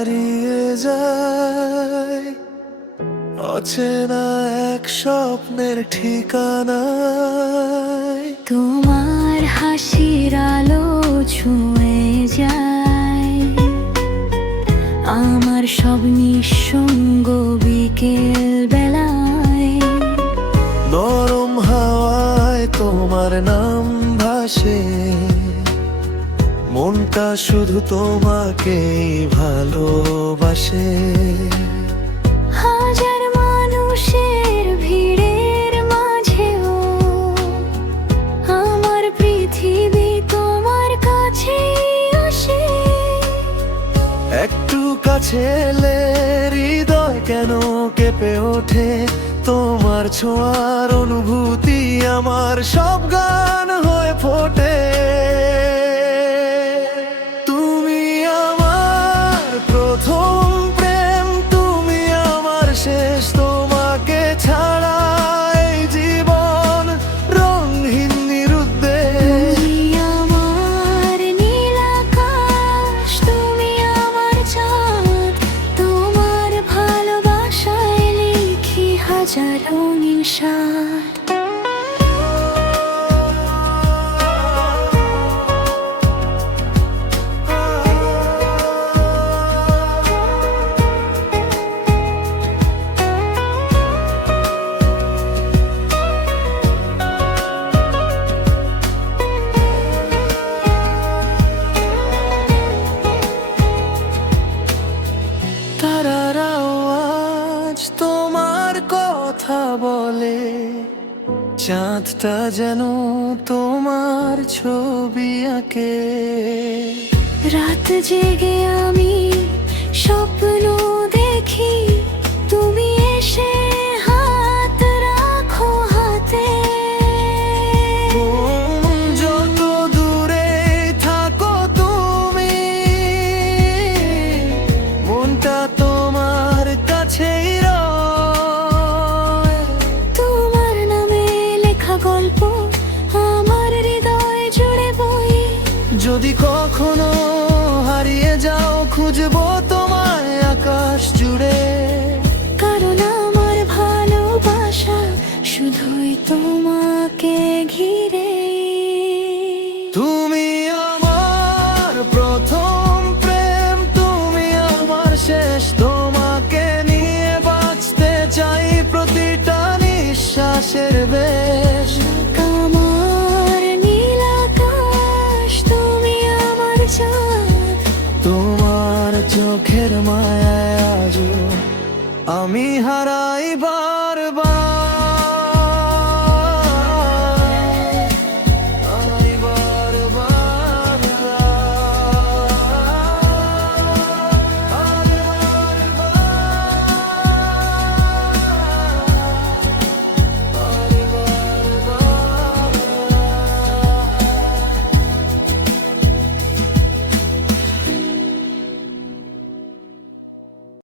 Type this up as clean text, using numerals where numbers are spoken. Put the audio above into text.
হারিয়ে যায় অচেনা এক স্বপ্নের ঠিকানায়। তোমার হাসির আলো ছুঁয়ে যায় আমার সব নিঃসঙ্গ বিকেল বেলায়। নরম হাওয়ায় তোমার নাম ভাসে, মনটা শুধু তোমাকেই ভালোবাসে। হাজার মানুষের ভিড়ের মাঝেও আমার পৃথিবী তোমার কাছে আসে। একটু কাছে এলে হৃদয় কেন কেঁপে ওঠে, তোমার ছোঁয়ার অনুভূতি আমার সব গান হয়ে ফোটে। তুমি আমার প্রথম প্রেম, তুমি আমার শেষ, তোমাকে ছাড়া এই জীবন রঙহীন নিরুদ্দেশ। তুমি আমার নীল আকাশ, তুমি আমার চাঁদ, তোমার ভালোবাসায় লিখি হাজার রঙিন সাথ। তারারাও আজ তোমার কথা বলে, চাঁদটা যেন তোমার ছবি আঁকে। রাত জেগে আমি স্বপ্ন দেখি, তুমি এসে হাত রাখো হাতে। যত দূরে থাকো তুমি, মনটা তোমার কাছেই রয়। তোমার নামে লেখা গল্প আমার হৃদয় জুড়ে বই। যদি কখনো হারিয়ে যাও, খুঁজবো তোমায় আকাশ জুড়ে। কারণ আমার ভালোবাসা শুধুই তোমাকে ঘিরে। তুমি আমার প্রথম প্রেম, তুমি আমার শেষ, তোমাকে নিয়ে বাঁচতে চাই প্রতিটা নিঃশ্বাসের বেশ। আমার নীল আকাশ, তুমি আমার চাঁদ, তোমার চোখের মায়ায় আজও আমি হারাইবা